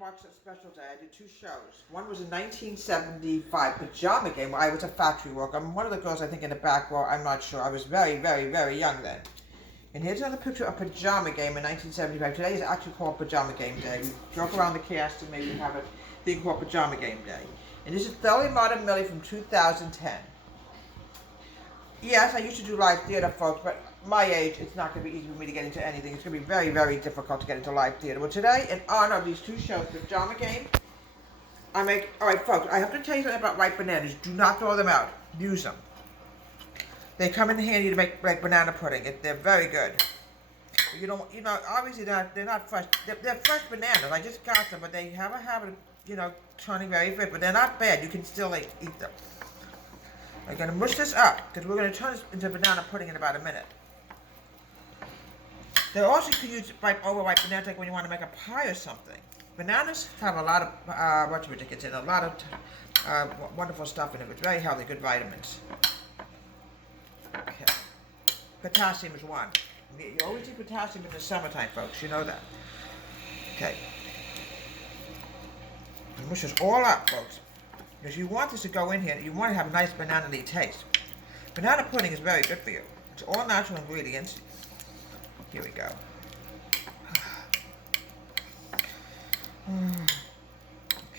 marks a special day. I did 2 shows. One was a 1975 pajama game where I was a factory worker. I'm one of the girls, I think, in the back row. I'm not sure. I was very, very, very young then. And here's another picture of a pajama game in 1975. Today is actually called Pajama Game Day. We joke around the cast and maybe have a thing called Pajama Game Day. And this is Thoroughly Modern Millie from 2010. Yes, I used to do live theater, folks, but my age, it's not going to be easy for me to get into anything. It's going to be very, very difficult to get into live theater. Well, today, in honor of these 2 shows, Pajama Game, alright, folks, I have to tell you something about ripe bananas. Do not throw them out. Use them. They come in handy to make banana pudding. They're very good. Obviously they're not fresh. They're fresh bananas. I just got them, but they have a habit of, turning very red. But they're not bad. You can still eat them. I'm going to mush this up, because we're going to turn this into banana pudding in about a minute. They also could use overripe bananas like when you want to make a pie or something. Bananas have a lot of, a lot of wonderful stuff in it. It's very healthy, good vitamins. Okay. Potassium is one. You always need potassium in the summertime, folks. You know that. Okay. And mush this all up, folks. Because you want this to go in here, you want to have a nice banana-y taste. Banana pudding is very good for you. It's all natural ingredients. Here we go.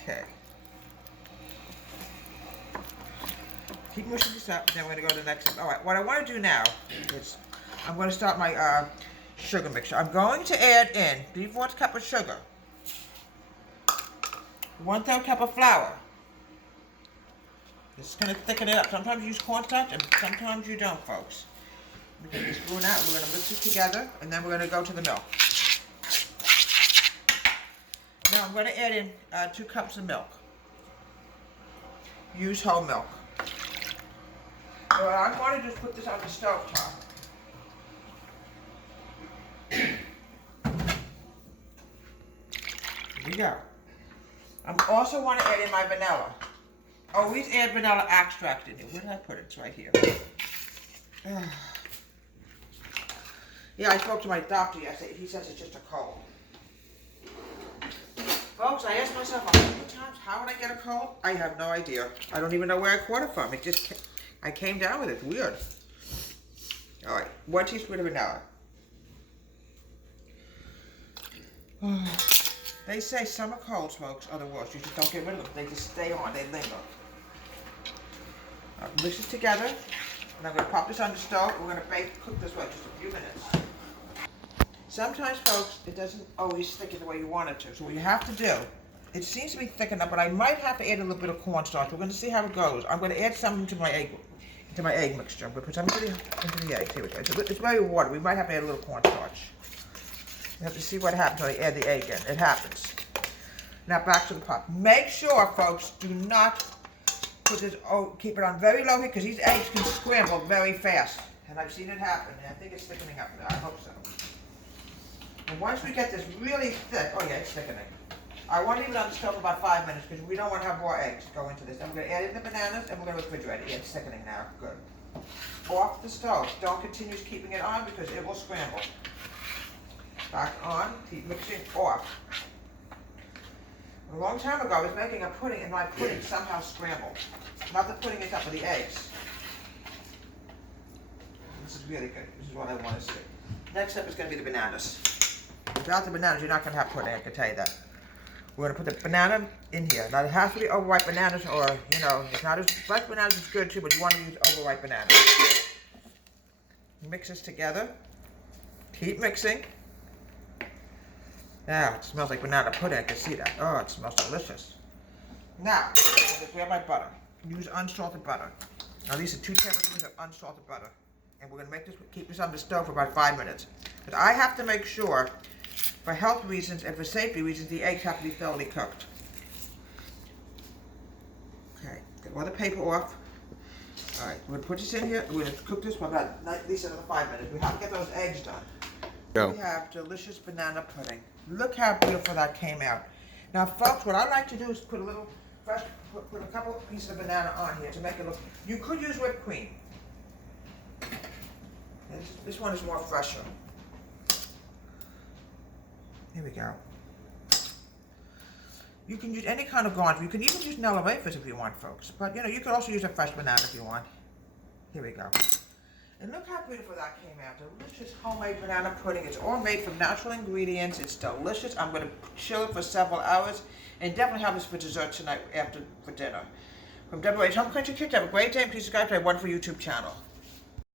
Okay. Keep mushing this up, then we're going to go to the next one. Alright, what I want to do now is I'm going to start my sugar mixture. I'm going to add in 3/4 cup of sugar, 1/3 cup of flour. This is going to thicken it up. Sometimes you use cornstarch and sometimes you don't, folks. We take this spoon out, we're going to mix it together, and then we're going to go to the milk. Now I'm going to add in 2 cups of milk. Use whole milk. So I'm going to just put this on the stove top. Here we go. I also want to add in my vanilla. Always add vanilla extract in here. Where did I put it? It's right here. Yeah, I spoke to my doctor yesterday. He says it's just a cold. Folks, I asked myself 100 times, how would I get a cold? I have no idea. I don't even know where I caught it from. I came down with it. It's weird. All right, 1 teaspoon of vanilla. They say summer colds, folks, are the worst. You just don't get rid of them. They just stay on. They linger. Mix this together, and I'm going to pop this on the stove. We're going to cook this way just a few minutes. Sometimes, folks, it doesn't always thicken the way you want it to. So what you have to do, it seems to be thick enough, but I might have to add a little bit of cornstarch. We're going to see how it goes. I'm going to add some into my egg mixture. I'm going to put some into the eggs. Here we go. It's very watery. We might have to add a little cornstarch. You have to see what happens when I add the egg in. It happens. Now back to the pot. Make sure, folks, do not put this, keep it on very low heat, because these eggs can scramble very fast. And I've seen it happen, and I think it's thickening up now. I hope so. And once we get this really thick, oh yeah, it's thickening. I want to leave it on the stove for about 5 minutes, because we don't want to have more eggs go into this. Then we're going to add in the bananas, and we're going to refrigerate it. Yeah, it's thickening now. Good. Off the stove. Don't continue keeping it on, because it will scramble. Back on, keep mixing off. A long time ago, I was making a pudding, and my pudding somehow scrambled. Not the pudding itself, but the eggs. This is really good. This is what I want to see. Next up is going to be the bananas. Without the bananas, you're not going to have pudding, I can tell you that. We're going to put the banana in here. Now, it has to be overripe bananas, or, it's not as fresh bananas is good too, but you want to use overripe bananas. Mix this together. Keep mixing. Now, it smells like banana pudding. I can see that. Oh, it smells delicious. Now, I'm going to grab my butter. Use unsalted butter. Now, these are 2 tablespoons of unsalted butter. And we're going to keep this on the stove for about 5 minutes. But I have to make sure, for health reasons and for safety reasons, the eggs have to be thoroughly cooked. Okay, get all the paper off. All right, we're going to put this in here. We're going to cook this for about at least another 5 minutes. We have to get those eggs done. Go. We have delicious banana pudding. Look how beautiful that came out. Now, folks, what I like to do is put a couple pieces of banana on here to make it look. You could use whipped cream. This one is more fresher. Here we go. You can use any kind of garnish. You can even use Nella wafers if you want, folks. But, you know, you could also use a fresh banana if you want. Here we go. And look how beautiful that came out. Delicious homemade banana pudding. It's all made from natural ingredients. It's delicious. I'm going to chill it for several hours. And definitely have this for dessert tonight for dinner. From WH Home Country Kitchen, have a great day and please subscribe to my wonderful YouTube channel.